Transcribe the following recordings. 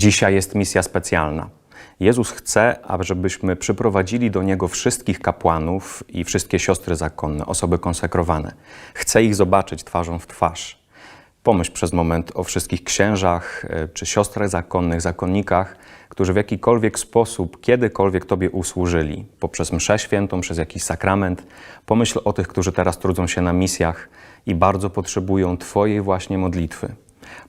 Dzisiaj jest misja specjalna. Jezus chce, ażebyśmy przyprowadzili do Niego wszystkich kapłanów i wszystkie siostry zakonne, osoby konsekrowane. Chce ich zobaczyć twarzą w twarz. Pomyśl przez moment o wszystkich księżach e, czy siostrach zakonnych, zakonnikach, którzy w jakikolwiek sposób, kiedykolwiek Tobie usłużyli, poprzez mszę świętą, przez jakiś sakrament. Pomyśl o tych, którzy teraz trudzą się na misjach i bardzo potrzebują Twojej właśnie modlitwy.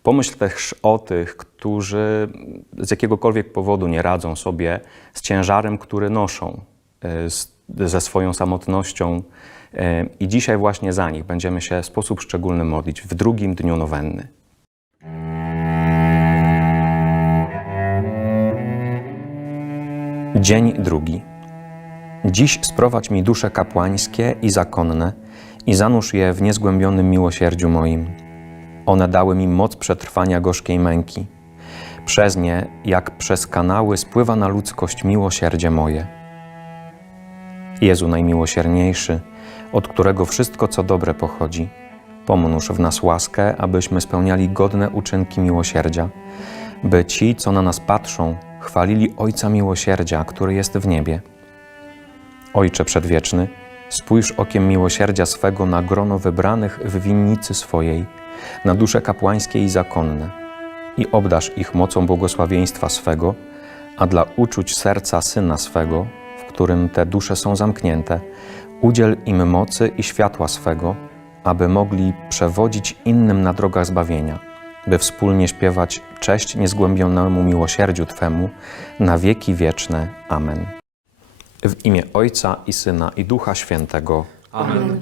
Pomyśl też o tych, którzy z jakiegokolwiek powodu nie radzą sobie z ciężarem, który noszą, e, z, ze swoją samotnością. E, I dzisiaj właśnie za nich będziemy się w sposób szczególny modlić w drugim dniu nowenny. Dzień drugi. Dziś sprowadź mi dusze kapłańskie i zakonne i zanurz je w niezgłębionym miłosierdziu moim. One dały mi moc przetrwania gorzkiej męki. Przez nie, jak przez kanały, spływa na ludzkość miłosierdzie moje. Jezu najmiłosierniejszy, od którego wszystko co dobre pochodzi, pomnóż w nas łaskę, abyśmy spełniali godne uczynki miłosierdzia, by ci, co na nas patrzą, chwalili Ojca Miłosierdzia, który jest w niebie. Ojcze Przedwieczny, spójrz okiem miłosierdzia swego na grono wybranych w winnicy swojej, na dusze kapłańskie i zakonne i obdarz ich mocą błogosławieństwa swego, a dla uczuć serca Syna swego, w którym te dusze są zamknięte, udziel im mocy i światła swego, aby mogli przewodzić innym na drogach zbawienia, by wspólnie śpiewać cześć niezgłębionemu miłosierdziu Twemu na wieki wieczne. Amen. W imię Ojca i Syna i Ducha Świętego. Amen.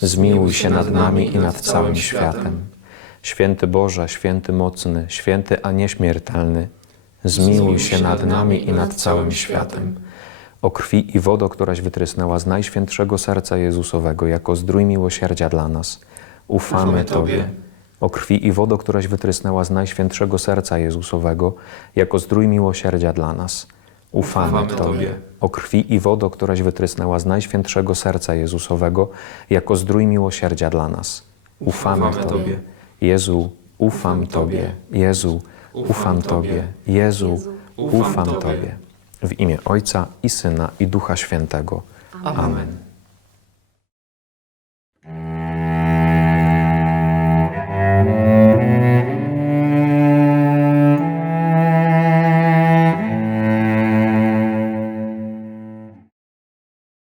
zmiłuj się nad nami i nad całym światem. Święty Boże, święty mocny, święty a nieśmiertelny, zmiłuj się nad nami i nad całym światem. O krwi i wodo, któraś wytrysnęła z Najświętszego Serca Jezusowego jako zdrój miłosierdzia dla nas, ufamy. Tobie. O krwi i wodo, któraś wytrysnęła z Najświętszego Serca Jezusowego jako zdrój miłosierdzia dla nas, ufamy, Ufamy Tobie. O krwi i wodo, któraś wytrysnęła z Najświętszego Serca Jezusowego jako zdrój miłosierdzia dla nas, ufamy, Ufamy Tobie. Tobie. Jezu, ufam Tobie. Jezu, ufam Tobie. Jezu, ufam Tobie. W imię Ojca i Syna i Ducha Świętego. Amen.